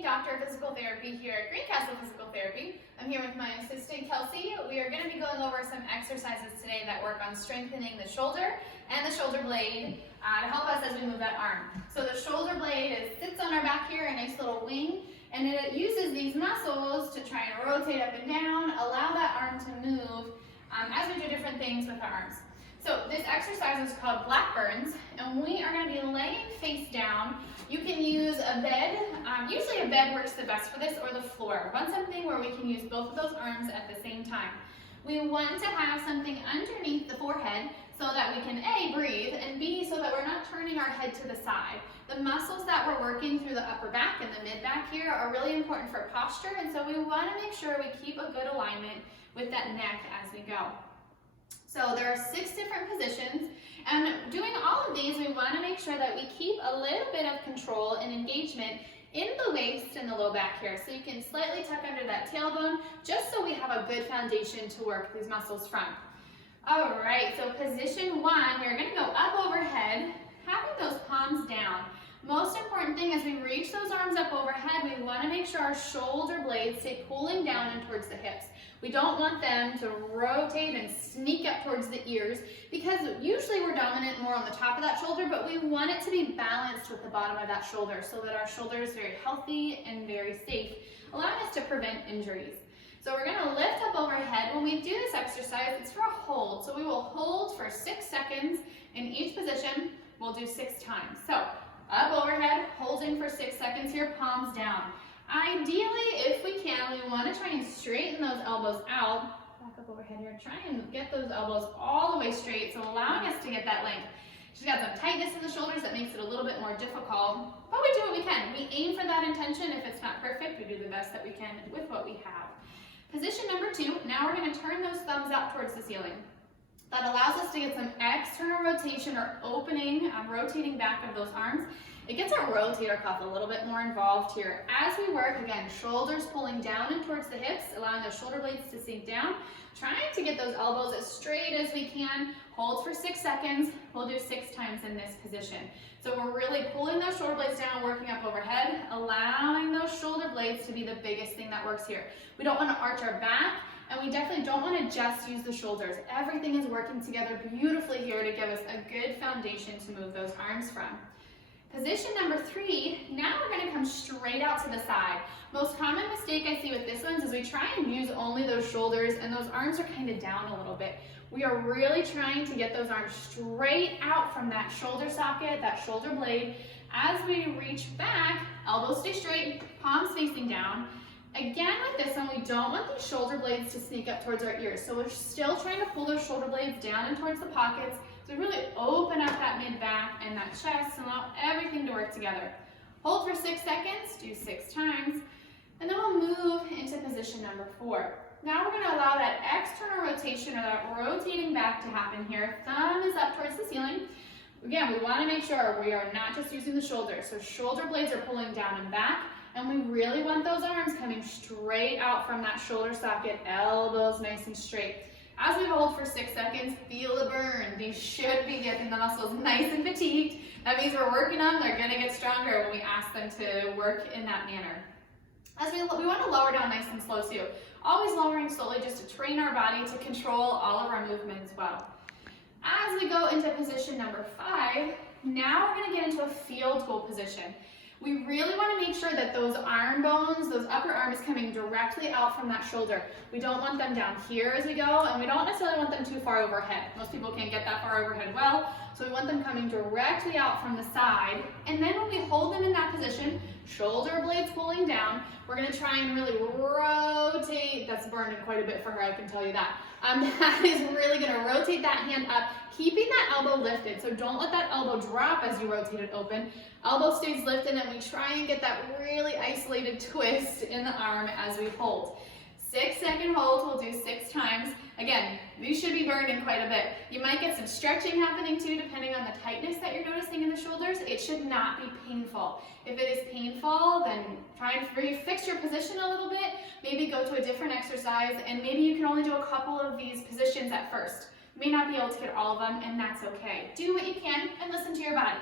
Amy, Doctor of Physical Therapy here at Greencastle Physical Therapy. I'm here with my assistant Kelsey. We are going to be going over some exercises today that work on strengthening the shoulder and the shoulder blade to help us as we move that arm. So the shoulder blade sits on our back here, a nice little wing, and it uses these muscles to try and rotate up and down, allow that arm to move as we do different things with our arms. So this exercise is called Blackburns, and we are going to be laying face down. You can use a bed. Usually a bed works the best for this, or the floor. We want something where we can use both of those arms at the same time. We want to have something underneath the forehead so that we can A, breathe, and B, so that we're not turning our head to the side. The muscles that we're working through the upper back and the mid back here are really important for posture, and so we want to make sure we keep a good alignment with that neck as we go. So there are 6 different positions, and doing all of these, we want to make sure that we keep a little bit of control and engagement in the waist and the low back here. So you can slightly tuck under that tailbone, just so we have a good foundation to work these muscles from. All right, so position 1, we're going to go up overhead, having those palms down. Most important thing as we reach those arms up overhead, we want to make sure our shoulder blades stay pulling down and towards the hips. We don't want them to rotate and sneak up towards the ears, because usually we're dominant more on the top of that shoulder, but we want it to be balanced with the bottom of that shoulder so that our shoulder is very healthy and very safe, allowing us to prevent injuries. So we're going to lift up overhead. When we do this exercise, it's for a hold. So we will hold for 6 seconds in each position. We'll do 6 times. So up overhead, holding for 6 seconds here, palms down. Ideally, if we can, we want to try and straighten those elbows out. Back up overhead here. Try and get those elbows all the way straight, so allowing us to get that length. She's got some tightness in the shoulders that makes it a little bit more difficult, but we do what we can. We aim for that intention. If it's not perfect, we do the best that we can with what we have. Position number 2, now we're going to turn those thumbs out towards the ceiling. That allows us to get some external rotation or opening, rotating back of those arms. It gets our rotator cuff a little bit more involved here. As we work, again, shoulders pulling down and towards the hips, allowing those shoulder blades to sink down, trying to get those elbows as straight as we can. Hold for 6 seconds. We'll do 6 times in this position. So we're really pulling those shoulder blades down, working up overhead, allowing those shoulder blades to be the biggest thing that works here. We don't want to arch our back, and we definitely don't want to just use the shoulders. Everything is working together beautifully here to give us a good foundation to move those arms from. Position number 3, now we're going to come straight out to the side. Most common mistake I see with this one is we try and use only those shoulders, and those arms are kind of down a little bit. We are really trying to get those arms straight out from that shoulder socket, that shoulder blade. As we reach back, elbows stay straight, palms facing down. Again, with this one, we don't want these shoulder blades to sneak up towards our ears. So we're still trying to pull those shoulder blades down and towards the pockets to really open up that mid-back and that chest and allow everything to work together. Hold for 6 seconds, do 6 times, and then we'll move into position number 4. Now we're going to allow that external rotation, or that rotating back, to happen here. Thumb is up towards the ceiling. Again, we want to make sure we are not just using the shoulders. So shoulder blades are pulling down and back, and we really want those arms coming straight out from that shoulder socket, elbows nice and straight. As we hold for 6 seconds, feel the burn. These should be getting the muscles nice and fatigued. That means we're working them. They're going to get stronger when we ask them to work in that manner. As we want to lower down nice and slow too. Always lowering slowly just to train our body to control all of our movements well. As we go into position number 5, now we're going to get into a field goal position. We really want to make sure that those arm bones, those upper arms, coming directly out from that shoulder. We don't want them down here as we go, and we don't necessarily want them too far overhead. Most people can't get that far overhead well, so we want them coming directly out from the side. And then when we hold them in that position, shoulder blades pulling down, we're going to try and really rotate. That's burning quite a bit for her, I can tell you that. That is really going to rotate that hand up, keeping that elbow lifted. So don't let that elbow drop as you rotate it open. Elbow stays lifted, and we try and get that really isolated twist in the arm as we hold. 6-second hold, we'll do 6 times. Again, these should be burning quite a bit. You might get some stretching happening too, depending on the tightness that you're noticing in the shoulders. It should not be painful. If it is painful, then try and fix your position a little bit. Maybe go to a different exercise, and maybe you can only do a couple of these positions at first. You may not be able to get all of them, and that's okay. Do what you can and listen to your body.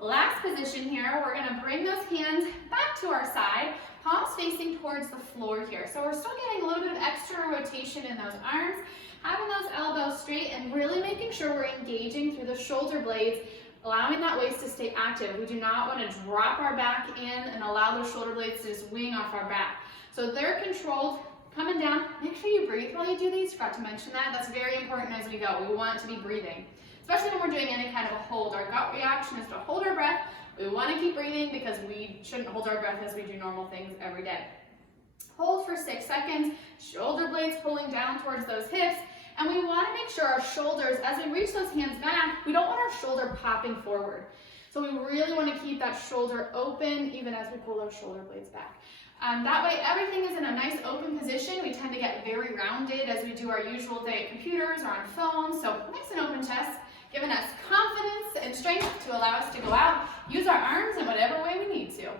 Last position here, we're going to bring those hands back back to our side, palms facing towards the floor here. So we're still getting a little bit of external rotation in those arms, having those elbows straight and really making sure we're engaging through the shoulder blades, allowing that waist to stay active. We do not want to drop our back in and allow those shoulder blades to just wing off our back. So they're controlled, coming down. Make sure you breathe while you do these. Forgot to mention that. That's very important as we go. We want to be breathing, especially when we're doing any kind of a hold. Our gut reaction is to hold our breath. We want to keep breathing because we shouldn't hold our breath as we do normal things every day. Hold for 6 seconds, shoulder blades pulling down towards those hips, and we want to make sure our shoulders, as we reach those hands back, we don't want our shoulder popping forward. So we really want to keep that shoulder open even as we pull those shoulder blades back. That way everything is in a nice open position. We tend to get very rounded as we do our usual day at computers or on phones, so nice and open chest, giving us confidence and strength to allow us to go out, use our arms in whatever way we need to.